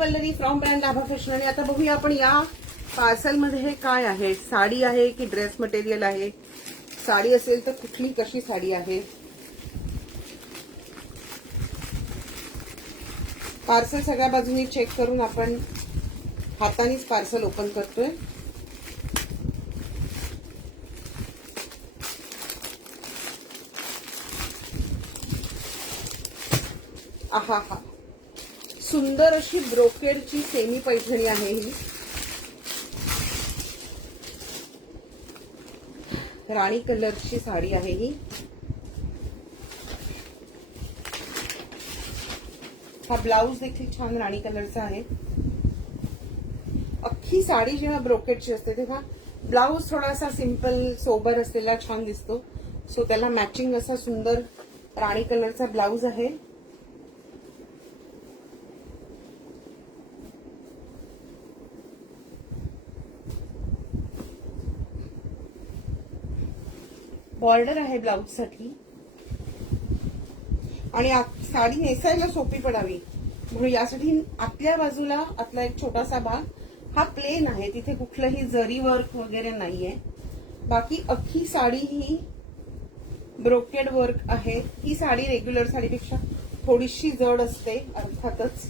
Vallari from brand Abha fashion. आणि आता बघूया आपण या पार्सल मध्ये हे काय आहे. साडी आहे की ड्रेस मटेरियल आहे. साडी असेल तर कुठली कशी साडी आहे. पार्सल सगळ्या बाजूनी चेक करून आपण हातानेच पार्सल ओपन करतोय. आहा हा, सुंदर अशी ब्रोकेडची सेमी पैठणी आहे ही. राणी कलरची साडी आहे ही. हा ब्लाउज देखील छान राणी कलरचा आहे. अख्खी साडी जेव्हा ब्रोकेडची असते तेव्हा ब्लाउज थोडासा सिंपल सोबर असलेला छान दिसतो. सो त्याला मॅचिंग असा सुंदर राणी कलरचा ब्लाउज आहे. बॉर्डर आहे ब्लाउज साठी. आणि साडी नेसायला सोपी पडावी म्हणून यासाठी आतल्या बाजूला आतला एक छोटासा भाग हा प्लेन आहे. तिथे कुठलंही जरी वर्क वगैरे नाहीये. बाकी अख्खी साडी ही ब्रोकेड वर्क आहे. ही साडी रेग्युलर साडीपेक्षा थोडीशी जड असते अर्थातच.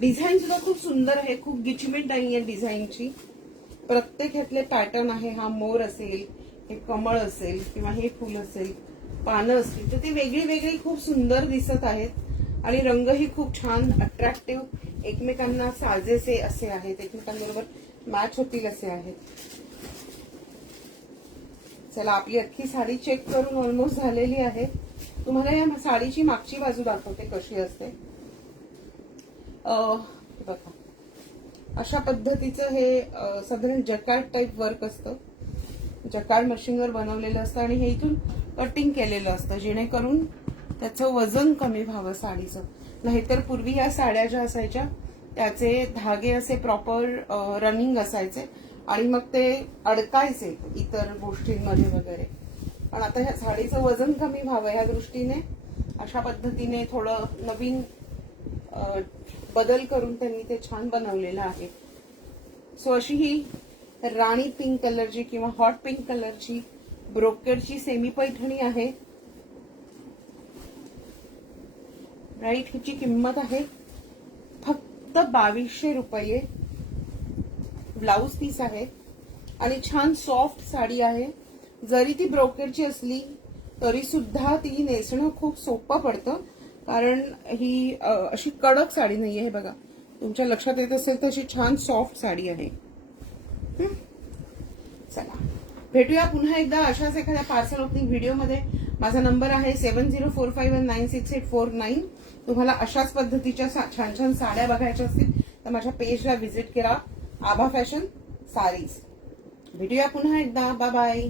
डिझाईन सुद्धा खूप सुंदर आहे. खूप गिचमेंट नाहीये डिझाईनची. प्रत्येक ह्यातले पॅटर्न आहे. हा मोर असेल, हे कमळ असेल किंवा हे फुल असेल, पानं असतील तर ती वेगळी वेगळी खूप सुंदर दिसत आहेत. आणि रंगही खूप छान अट्रॅक्टिव्ह, एकमेकांना साजेसे असे आहेत, एकमेकांबरोबर मॅच होतील असे आहेत. चला आपली अख्खी साडी चेक करून ऑलमोस्ट झालेली आहे. तुम्हाला या साडीची मागची बाजू दाखवते कशी असते. बघा अशा पद्धतीचं हे साधारण जकार्ड टाईप वर्क असतं. जकार्ड मशीनवर बनवलेलं असतं आणि हे इथून कटिंग केलेलं असतं जेणेकरून त्याचं वजन कमी व्हावं साडीचं. नाहीतर पूर्वी या साड्या ज्या असायच्या त्याचे धागे असे प्रॉपर रनिंग असायचे आणि मग ते अडकायचे इतर गोष्टींमध्ये वगैरे. पण आता ह्या साडीचं वजन कमी व्हावं या दृष्टीने अशा पद्धतीने थोडं नवीन बदल करून त्यांनी ते छान बनवलेलं आहे. सो अशी ही राणी पिंक कलरची किंवा हॉट पिंक कलरची ब्रोकेडची सेमी पैठणी आहे. राईट, हिची किंमत आहे फक्त 2200 रुपये. ब्लाउज पीस आहे आणि छान सॉफ्ट साडी आहे. जरी ती ब्रोकेडची असली तरी सुद्धा ती नेसणं खूप सोपं पडतं कारण ही अशी कडक साडी नाहीये. हे बघा तुमच्या लक्षात येत असेल तर अशी छान सॉफ्ट साडी आहे. चला भेटूया पुन्हा एकदा अशाच एखाद्या पार्सल ओपनिंग व्हिडिओमध्ये. माझा नंबर आहे 7045196849. तुम्हाला अशाच पद्धतीच्या छान छान साड्या बघायच्या असतील तर माझ्या पेजला व्हिजिट करा, आभा फॅशन साडीज. भेटूया पुन्हा एकदा. Bye bye.